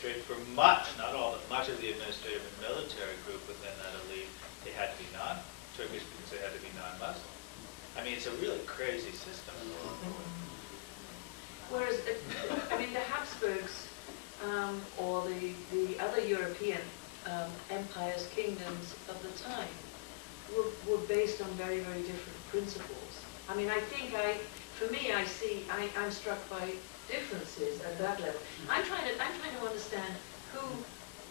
administrative, for much, not all, but much of the administrative and military group within that elite, they had to be non-Turkish because they had to be non-Muslim. I mean, it's a really crazy system. Whereas, I mean, the Habsburgs or the other European empires, kingdoms of the time were based on very, very different principles. I mean, I think for me, I'm struck by differences at that level. I'm trying to understand who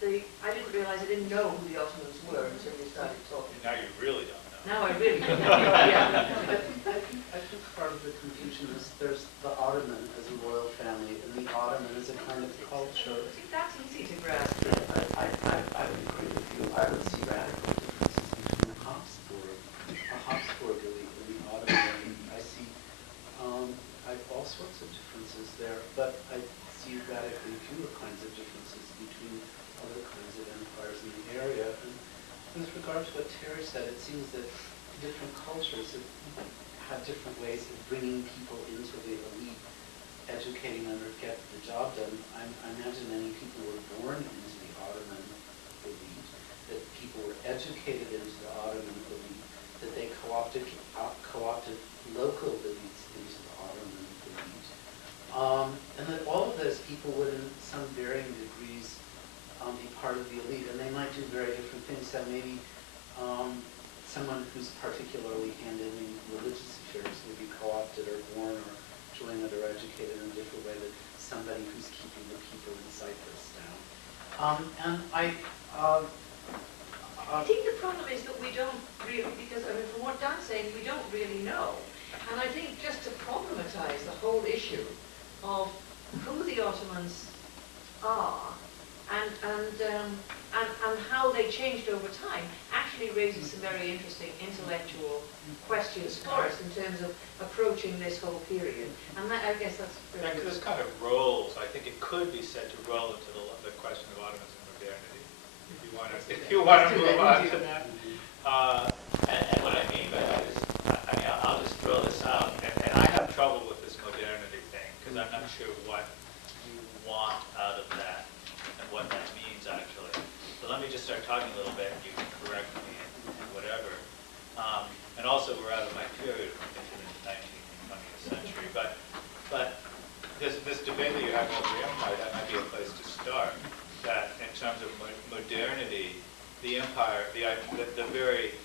I didn't realize, I didn't know who the Ottomans were until you started talking. Now you really don't know. Now I really don't know. Yeah. I think part of the confusion is there's the Ottoman as a royal family, and the Ottoman as a kind of culture. That's easy to grasp. I would agree with you. I would see radical differences between a Habsburg elite and the Ottoman. I see all sorts of differences there, but I see radically fewer kinds of differences between other kinds of empires in the area. And with regard to what Terry said, it seems that different cultures have different ways of bringing people into the elite, educating them or get the job done. I imagine many people were born into the Ottoman elite, that people were educated into the Ottoman elite, that they co-opted local elites into the Ottoman elite. And that all of those people would, in some varying degrees, be part of the elite, and they might do very different things. That maybe someone who's particularly handed in religious affairs would be co-opted or born or joined or educated in a different way than somebody who's keeping the people in Cyprus down. I think the problem is that we don't really, because I mean, from what Dan's saying, we don't really know. And I think just to problematize the whole issue of who the Ottomans are and how they changed over time actually raises some very interesting intellectual questions for us in terms of approaching this whole period. And that, I guess that's Yeah, because this kind of rolls, I think it could be said to roll into the question of Ottomans and modernity, if you want to move on to that. And what I mean by that is, I mean, I'll just throw this out, and I have trouble with this modernity thing, because I'm not sure what you want out of that and what that means, actually. So let me just start talking a little bit, and you can correct me and whatever. And also, we're out of my period into the 19th and 20th century. But this debate that you're having over the empire, that might be a place to start. That in terms of modernity, the empire, the very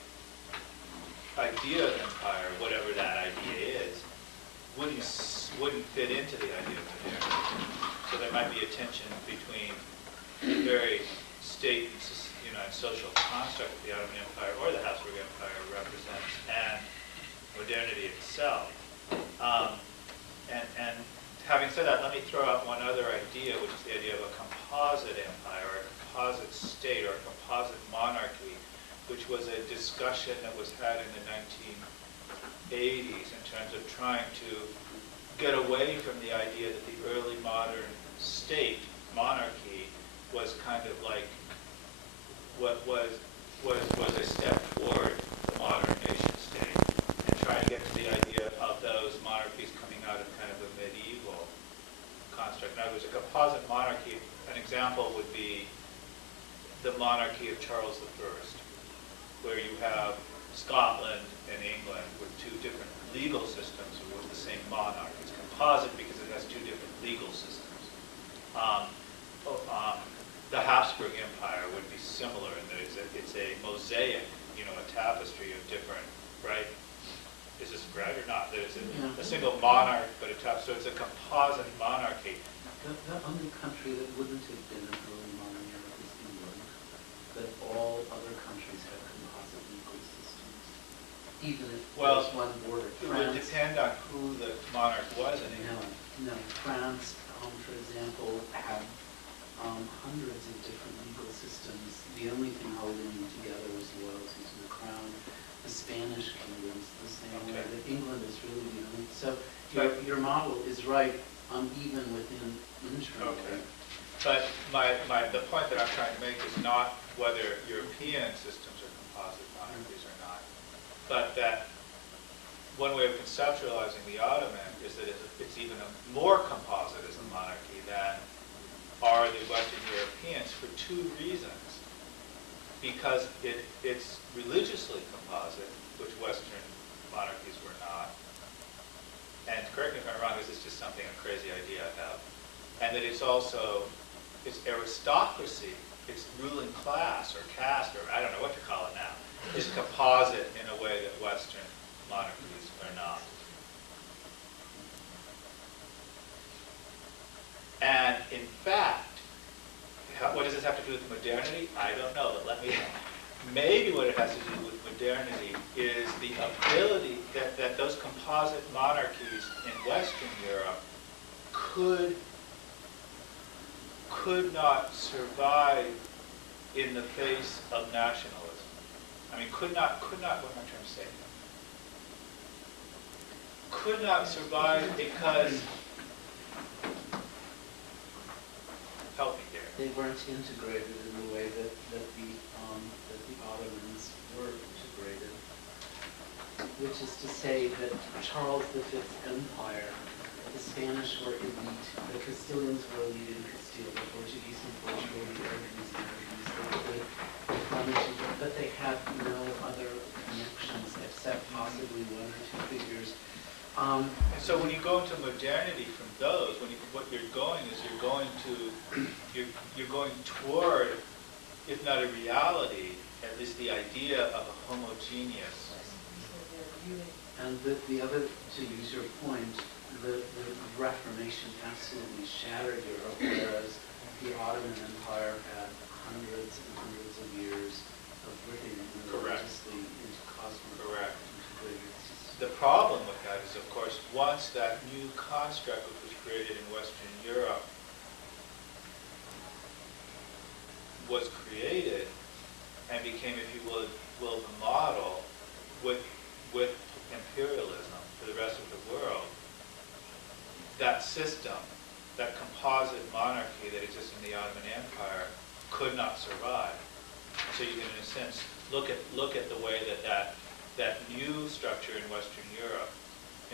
idea of empire, whatever that idea is, wouldn't fit into the idea of modernity. So there might be a tension between the very state and social construct that the Ottoman Empire or the Habsburg Empire represents and modernity itself. And having said that, let me throw out one other idea, which is the idea of a composite empire, or a composite state, or a composite monarchy, which was a discussion that was had in the 1980s in terms of trying to get away from the idea that the early modern state, monarchy, was kind of like what was a step toward the modern nation state, and trying to get to the idea of those monarchies coming out of kind of a medieval construct. Now, there's a composite monarchy. An example would be the monarchy of Charles I, where you have Scotland and England with two different legal systems with the same monarch. It's composite because it has two different legal systems. The Habsburg Empire would be similar in that it's a mosaic, a tapestry of different, right? Is this right or not? There's a single monarch, but so it's a composite monarchy. The only country that wouldn't have been an early modern era is England, but all other countries have composite legal systems, even if there's one border. It would depend on who the monarch was in England. No. France, for example, had hundreds of different legal systems. The only thing holding them together was loyalty to the crown. The Spanish kingdoms, the same way. That England is really the only. So your model is right, even within internally. Okay. But the point that I'm trying to make is not whether European systems are composite monarchies or not, but that one way of conceptualizing the Ottoman is that it's even more composite as a monarchy than are the Western Europeans for two reasons. Because it's religiously composite, which Western monarchies were not. And correct me if I'm wrong, this is just something, a crazy idea I have. And that it's also, it's aristocracy, its ruling class or caste, or I don't know what to call it now, is composite in a way that Western monarchies are not. And in fact, what does this have to do with modernity? I don't know, but maybe what it has to do with modernity is the ability that those composite monarchies in Western Europe could not survive in the face of nationalism. I mean, could not, what am I trying to say? Could not survive because, help me here. They weren't integrated in the way that the Ottomans were integrated. Which is to say that Charles V's empire, the Spanish were elite, the Castilians were elite in Castile, the Portuguese in Portugal, the Arabians in Arabies, the Flemish, but they had no other connections except possibly one or two figures. And so when you go into modernity from those, what you're going is you're going toward, if not a reality, at least the idea of a homogeneous. And the other, to use your point, the Reformation absolutely shattered Europe, whereas the Ottoman Empire had hundreds and hundreds of years of living religiously into cosmos. Correct. The problem with that is, of course, once that new construct which was created in Western Europe was created and became, if you will, the model with imperialism for the rest of the world, that system, that composite monarchy that exists in the Ottoman Empire could not survive. So you can, in a sense, look at the way that new structure in Western Europe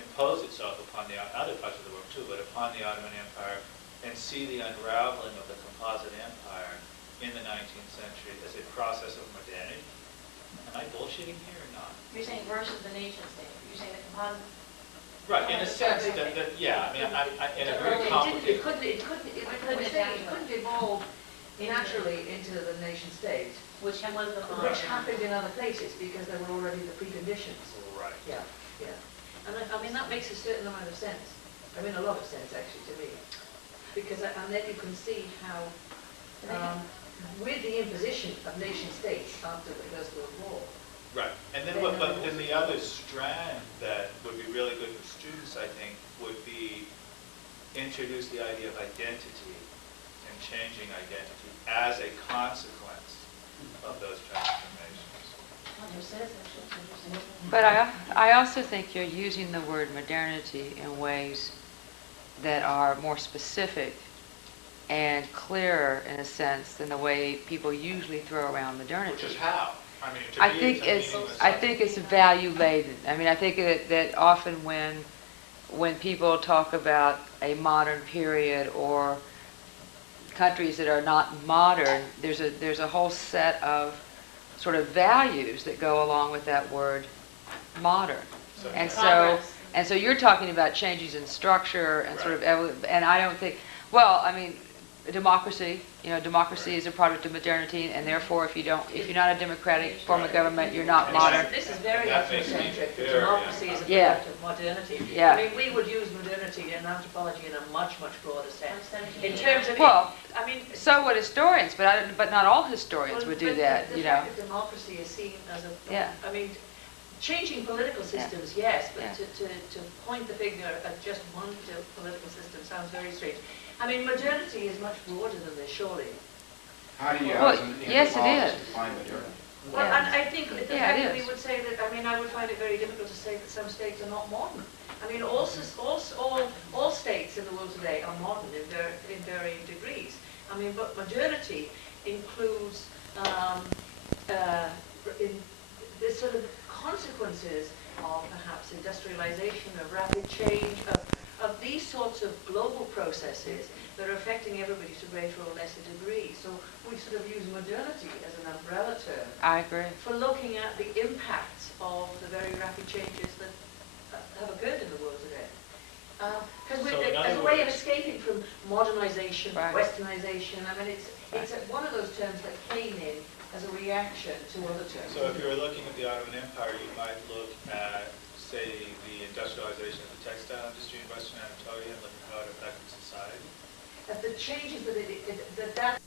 imposed itself upon the other parts of the world too, but upon the Ottoman Empire, and see the unraveling of the composite empire in the 19th century as a process of modernity. Am I bullshitting here or not? You're saying versus the nation state. You're saying the composite. Right, in a sense that yeah, I mean, in a very complicated. It couldn't evolve naturally into the nation state, Which was the which happened in other places because there were already the preconditions. Right. Yeah, yeah. And I mean, that makes a certain amount of sense. I mean, a lot of sense, actually, to me. Because, and then you can see how, with the imposition of nation states after the First World War. Right, and then but then the other strand that would be really good for students, I think, would be introduce the idea of identity and changing identity as a consequence of those transformations. But I also think you're using the word modernity in ways that are more specific and clearer, in a sense, than the way people usually throw around modernity. Which is how? I mean, to I me, think it's value laden. I mean, I think that often when people talk about a modern period or countries that are not modern, there's a whole set of sort of values that go along with that word modern. And so you're talking about changes in structure and sort of, and I don't think, well, I mean, democracy is a product of modernity, and therefore if you're not a democratic form of government, you're not modern. This is very ethnocentric. Democracy is a Yeah. product of modernity. Yeah. I mean, we would use modernity in anthropology in a much, much broader sense. In terms of, Well, I mean, so would historians, but not all historians would do that, The fact that democracy is seen as a, Yeah. I mean, changing political systems, yes, but Yeah. to point the finger at just one political system sounds very strange. I mean, modernity is much broader than this, surely. How do you, Well, as an yes, it anthropologist, is. define modernity? Well, Yeah. and I think the Yeah, fact it that we is. would say that, I mean, I would find it very difficult to say that some states are not modern. I mean, all states in the world today are modern in varying degrees. I mean, but modernity includes in the sort of consequences of perhaps industrialization, of rapid change, of these sorts of global processes that are affecting everybody to greater or lesser degree. So we sort of use modernity as an umbrella term I agree. for looking at the impacts of the very rapid changes that have occurred in the world today. Because So in as other a way of words- escaping from modernization, Right. westernization, I mean, it's one of those terms that came in as a reaction to other terms. So if you were looking at the Ottoman Empire, you might look at, say, the industrialization of the textile industry in Western Anatolia and look at how it affected society. That the changes that that